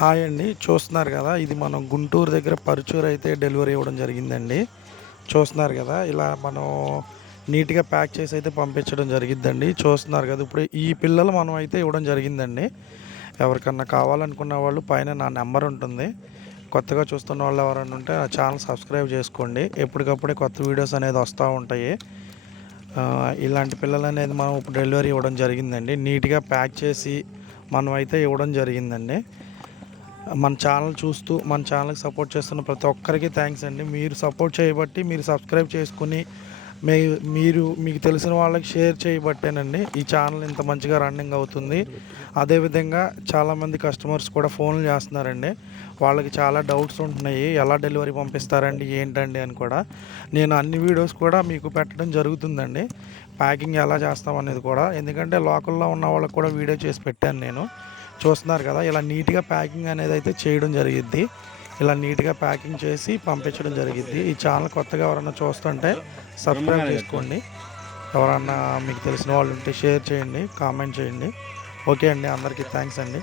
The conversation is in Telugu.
హాయ్ అండి. చూస్తున్నారు కదా, ఇది మనం గుంటూరు దగ్గర పరుచూరు అయితే డెలివరీ ఇవ్వడం జరిగిందండి. చూస్తున్నారు కదా, ఇలా మనం నీట్గా ప్యాక్ చేసి అయితే పంపించడం జరిగిద్దండి. చూస్తున్నారు కదా, ఇప్పుడు ఈ పిల్లలు మనం అయితే ఇవ్వడం జరిగిందండి. ఎవరికన్నా కావాలనుకున్న వాళ్ళు పైన నా నెంబర్ ఉంటుంది. కొత్తగా చూస్తున్న వాళ్ళు ఎవరైనా ఉంటే ఆ ఛానల్ సబ్స్క్రైబ్ చేసుకోండి. ఎప్పటికప్పుడే కొత్త వీడియోస్ అనేది వస్తూ ఉంటాయి. ఇలాంటి పిల్లలు అనేది మనం ఇప్పుడు డెలివరీ ఇవ్వడం జరిగిందండి. నీట్గా ప్యాక్ చేసి మనం అయితే ఇవ్వడం జరిగిందండి. మన ఛానల్ చూస్తూ మన ఛానల్కి సపోర్ట్ చేస్తున్న ప్రతి ఒక్కరికి థ్యాంక్స్ అండి. మీరు సపోర్ట్ చేయబట్టి, మీరు సబ్స్క్రైబ్ చేసుకుని మీరు మీకు తెలిసిన వాళ్ళకి షేర్ చేయబట్టేనండి ఈ ఛానల్ ఇంత మంచిగా రన్నింగ్ అవుతుంది. అదేవిధంగా చాలామంది కస్టమర్స్ కూడా ఫోన్లు చేస్తున్నారండి. వాళ్ళకి చాలా డౌట్స్ ఉంటున్నాయి, ఎలా డెలివరీ పంపిస్తారండి ఏంటండి అని కూడా. నేను అన్ని వీడియోస్ కూడా మీకు పెట్టడం జరుగుతుందండి, ప్యాకింగ్ ఎలా చేస్తాం అనేది కూడా. ఎందుకంటే లోకల్లో ఉన్న వాళ్ళకి కూడా వీడియో చేసి పెట్టాను నేను. చూస్తున్నారు కదా, ఇలా నీట్గా ప్యాకింగ్ అనేది అయితే చేయడం జరిగిద్ది. ఇలా నీట్గా ప్యాకింగ్ చేసి పంపించడం జరిగిద్ది. ఈ ఛానల్ కొత్తగా ఎవరన్నా చూస్తుంటే సబ్స్క్రైబ్ చేసుకోండి. ఎవరన్నా మీకు తెలిసిన వాళ్ళు ఉంటే షేర్ చేయండి, కామెంట్ చేయండి. ఓకే అండి, అందరికీ థ్యాంక్స్ అండి.